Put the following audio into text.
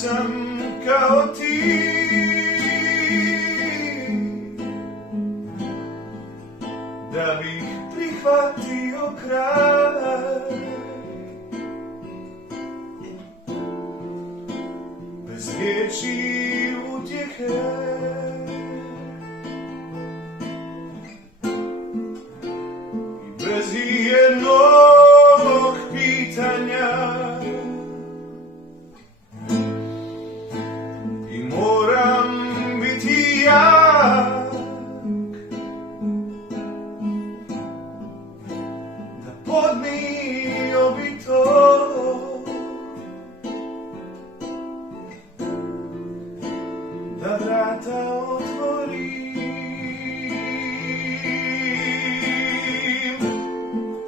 nisam kao ti. Da bih prihvatio kraj bez riječi utjehe i bez jednog pitanja. I moram biti jak da podnio bi to.